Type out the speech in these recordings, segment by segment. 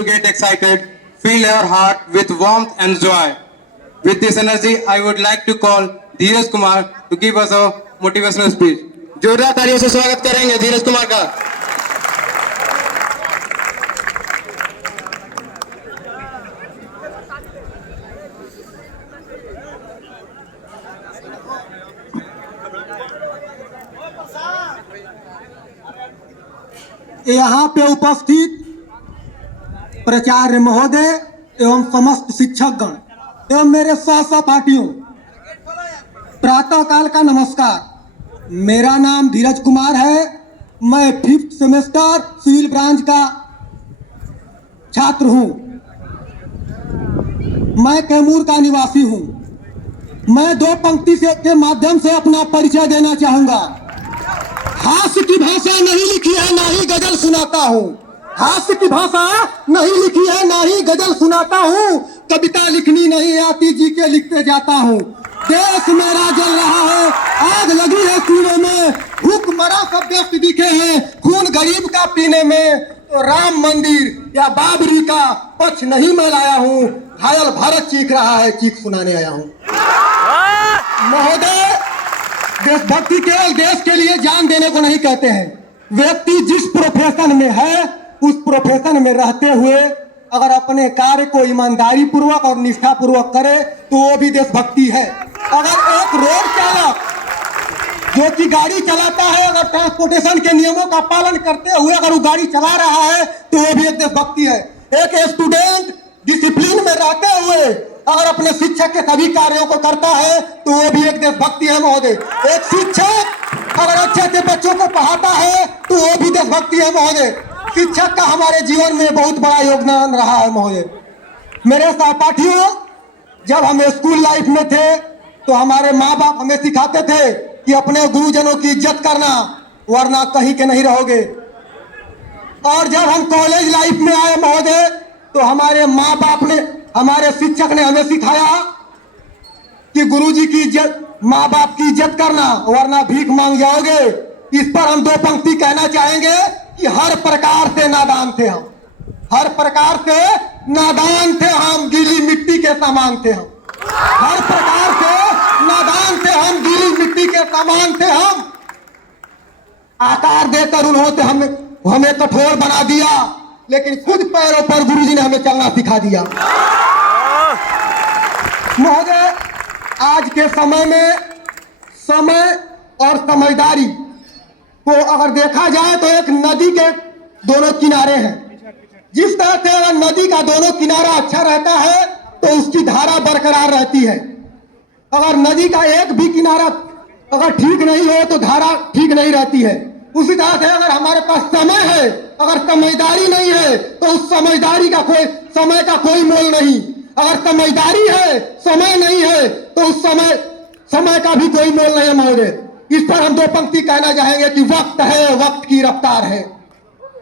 to get excited, fill our heart with warmth and joy. With this energy, I would like to call Dheeraj Kumar to give us a motivational speech. जोरदार तालियों से स्वागत करेंगे धीरज कुमार का। यहाँ पे उपस्थित प्राचार्य महोदय एवं समस्त शिक्षकगण एवं मेरे सहपाठियों, प्रातः काल का नमस्कार। मेरा नाम धीरज कुमार है। मैं 5th सेमेस्टर सिविल ब्रांच का छात्र हूँ। मैं कैमूर का निवासी हूँ। मैं 2 पंक्ति के माध्यम से अपना परिचय देना चाहूँगा। हास्य की भाषा नहीं लिखी है, ना ही गजल सुनाता हूँ। हास्य की भाषा नहीं लिखी है, ना ही गजल सुनाता हूँ। कविता लिखनी नहीं आती, जी के लिखते जाता हूँ। देश मेरा जल रहा है, आग लगी है सीने में, भूखमरा सब व्यस्त दिखे हैं, खून गरीब का पीने में। तो राम मंदिर या बाबरी का पक्ष नहीं मैं लाया हूँ, घायल भारत चीख रहा है, चीख सुनाने आया हूँ। महोदय, देशभक्ति केवल देश के लिए जान देने को नहीं कहते हैं। व्यक्ति जिस प्रोफेशन में है, उस प्रोफेशन में रहते हुए अगर अपने कार्य को ईमानदारी पूर्वक और निष्ठा पूर्वक करे तो वो भी देशभक्ति है। अगर एक रोड चालक जो कि गाड़ी चलाता है, अगर ट्रांसपोर्टेशन के नियमों का पालन करते हुए अगर वो गाड़ी चला रहा है तो वो भी एक देशभक्ति है। एक स्टूडेंट डिसिप्लिन में रहते हुए अगर अपने शिक्षक के सभी कार्यों को करता है तो वो भी एक देशभक्ति है महोदय। एक शिक्षक अगर अच्छे से बच्चों को पढ़ाता है तो वो भी देशभक्ति है महोदय। शिक्षक का हमारे जीवन में बहुत बड़ा योगदान रहा है महोदय। मेरे सहपाठियों, जब हम स्कूल लाइफ में थे तो हमारे माँ बाप हमें सिखाते थे कि अपने गुरुजनों की इज्जत करना, वरना कहीं के नहीं रहोगे। और जब हम कॉलेज लाइफ में आए महोदय तो हमारे माँ बाप ने, हमारे शिक्षक ने हमें सिखाया कि गुरुजी की इज्जत, माँ बाप की इज्जत करना, वरना भीख मांग जाओगे। इस पर हम 2 पंक्ति कहना चाहेंगे कि हर प्रकार से नादान थे हम, हर प्रकार से नादान थे हम, गीली मिट्टी के समान थे हम। हर प्रकार से नादान थे हम, गीली मिट्टी के समान थे हम। आकार देकर उन्होंने हमें कठोर बना दिया, लेकिन खुद पैरों पर गुरुजी ने हमें चलना सिखा दिया। महोदय, आज के समय में समय और समझदारी को अगर देखा जाए तो एक नदी के दोनों किनारे हैं। जिस तरह से अगर नदी का दोनों किनारा अच्छा रहता है तो उसकी धारा बरकरार रहती है। अगर नदी का एक भी किनारा अगर ठीक नहीं हो तो धारा ठीक नहीं रहती है। उसी तरह से अगर हमारे पास समय है, अगर समझदारी नहीं है तो उस समझदारी का कोई, समय का कोई मोल नहीं। अगर समझदारी है, समय नहीं है तो उस समय का भी कोई मोल नहीं है महोदय। इस पर हम 2 पंक्ति कहना चाहेंगे कि वक्त है, वक्त की रफ्तार है।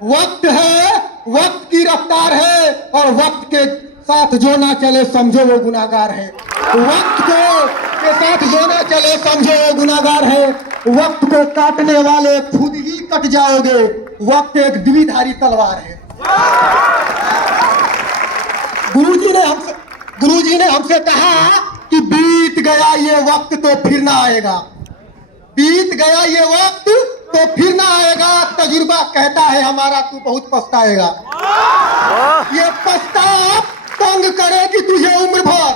वक्त है, वक्त की रफ्तार है, और वक्त के साथ जो ना चले समझो वो गुनाहगार है। वक्त के साथ जो ना चले समझो वो गुनाहगार है। वक्त को काटने वाले खुद ही कट जाओगे। वक्त एक द्विधारी तलवार है। गुरुजी ने हमसे कहा कि बीत गया ये वक्त तो फिर ना आएगा, बीत गया ये वक्त तो फिर ना आएगा। तजुर्बा कहता है हमारा, तू बहुत पछताएगा। ये पछतावा तंग करेगी तुझे उम्र भर,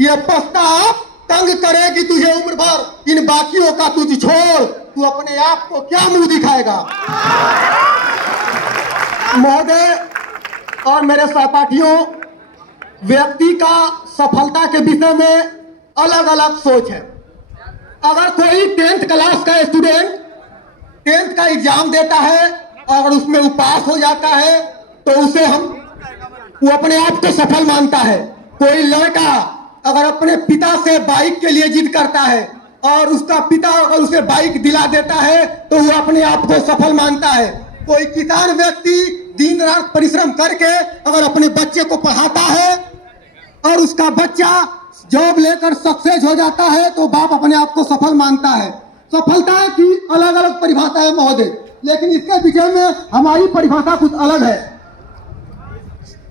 ये पछतावा तंग करेगी तुझे उम्र भर। इन बाकियों का तुझ छोड़, तू अपने आप को क्या मुंह दिखाएगा। महोदय और मेरे सहपाठियों, व्यक्ति का सफलता के विषय में अलग अलग सोच है। अगर कोई 10th क्लास का स्टूडेंट 10th का एग्जाम देता है, अगर उसमें वो पास हो जाता है तो उसे वो अपने आप को सफल मानता है। कोई लड़का अगर अपने पिता से बाइक के लिए जिद करता है और उसका पिता अगर उसे बाइक दिला देता है तो वो अपने आप को सफल मानता है। कोई किसान व्यक्ति दिन रात परिश्रम करके अगर अपने बच्चे को पढ़ाता है और उसका बच्चा जॉब लेकर सक्सेस हो जाता है तो बाप अपने आप को सफल मानता है। सफलता की अलग अलग परिभाषा है महोदय, लेकिन इसके विषय में हमारी परिभाषा कुछ अलग है।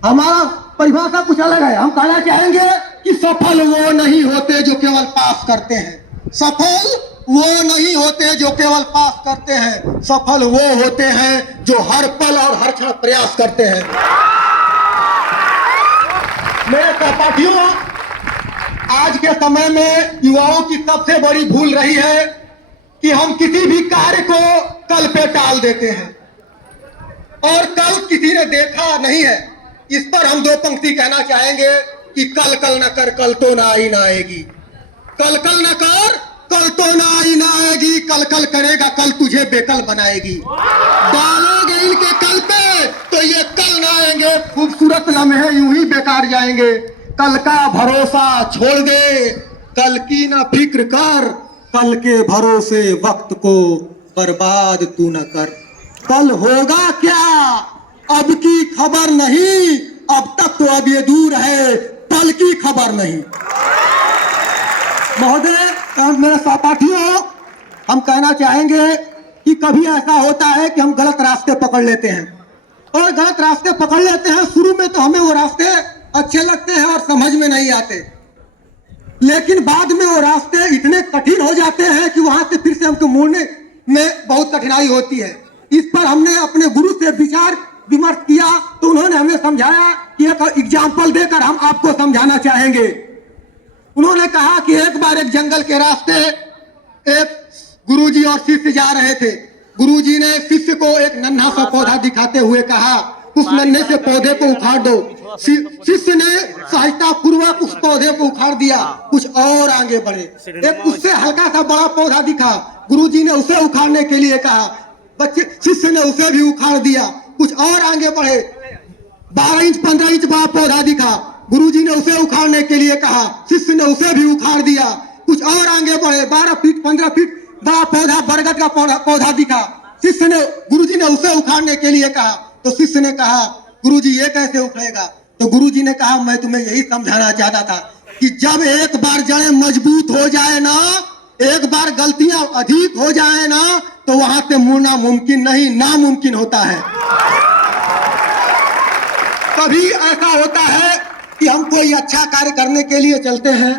हमारा परिभाषा कुछ अलग है। हम कहना चाहेंगे कि सफल वो नहीं होते जो केवल पास करते हैं। सफल वो नहीं होते जो केवल पास करते हैं। सफल वो होते हैं जो हर पल और हर क्षण प्रयास करते हैं। मेरे सहपाठियों, आज के समय में युवाओं की सबसे बड़ी भूल रही है कि हम किसी भी कार्य को कल पे टाल देते हैं और कल किसी ने देखा नहीं है। इस पर हम दो पंक्ति कहना चाहेंगे कि कल कल न कर, कल तो ना आई ना आएगी। कल कल न कर, कल तो ना आई ना आएगी। कल कल करेगा, कल तुझे बेकल बनाएगी। डालोगे इनके कल पे तो ये कल ना आएंगे। खूबसूरत लम्हे यूं ही बेकार जाएंगे। कल का भरोसा छोड़ दे, कल की ना फिक्र कर। कल के भरोसे वक्त को बर्बाद तू न कर। कल होगा क्या अब की खबर नहीं, अब तक तो अब ये दूर है पल की खबर नहीं। महोदय, मेरे सहपाठियों, हम कहना चाहेंगे कि कभी ऐसा होता है कि हम गलत रास्ते पकड़ लेते हैं और गलत रास्ते पकड़ लेते हैं। शुरू में तो हमें वो रास्ते अच्छे लगते हैं और समझ में नहीं आते, लेकिन बाद में वो रास्ते इतने कठिन हो जाते हैं कि वहां से फिर से हमको मुड़ने में बहुत कठिनाई होती है। इस पर हमने अपने गुरु से विचार विमर्श किया तो उन्होंने हमें समझाया कि एक एग्जाम्पल देकर हम आपको समझाना चाहेंगे। उन्होंने कहा कि एक बार एक जंगल के रास्ते एक गुरुजी और शिष्य जा रहे थे। गुरुजी ने शिष्य को एक नन्हा सा पौधा दिखाते हुए कहा, उस नन्हे से पौधे को उखाड़ दो। शिष्य ने सहायता पूर्वक उस पौधे को उखाड़ दिया, कुछ और आगे बढ़े। एक उससे हल्का सा बड़ा पौधा दिखा, गुरुजी ने उसे उखाड़ने के लिए कहा। बच्चे शिष्य ने उसे भी उखाड़ दिया, कुछ और आगे बढ़े। 12 इंच 15 इंच बड़ा पौधा दिखा, गुरुजी ने उसे उखाड़ने के लिए कहा। शिष्य ने उसे भी उखाड़ दिया, कुछ और आगे बढ़े। 12 फीट 15 फीट बड़ा पौधा बरगद का पौधा दिखा। शिष्य ने गुरुजी ने उसे उखाड़ने के लिए कहा तो शिष्य ने कहा, गुरुजी ये कैसे उखड़ेगा? तो गुरुजी ने कहा, मैं तुम्हें यही समझाना चाहता था कि जब एक बार जड़ें मजबूत हो जाए ना, एक बार गलतियां अधिक हो जाए ना, तो वहां से मुड़ना मुमकिन नहीं, नामुमकिन होता है। कभी ऐसा होता है कि हम कोई अच्छा कार्य करने के लिए चलते हैं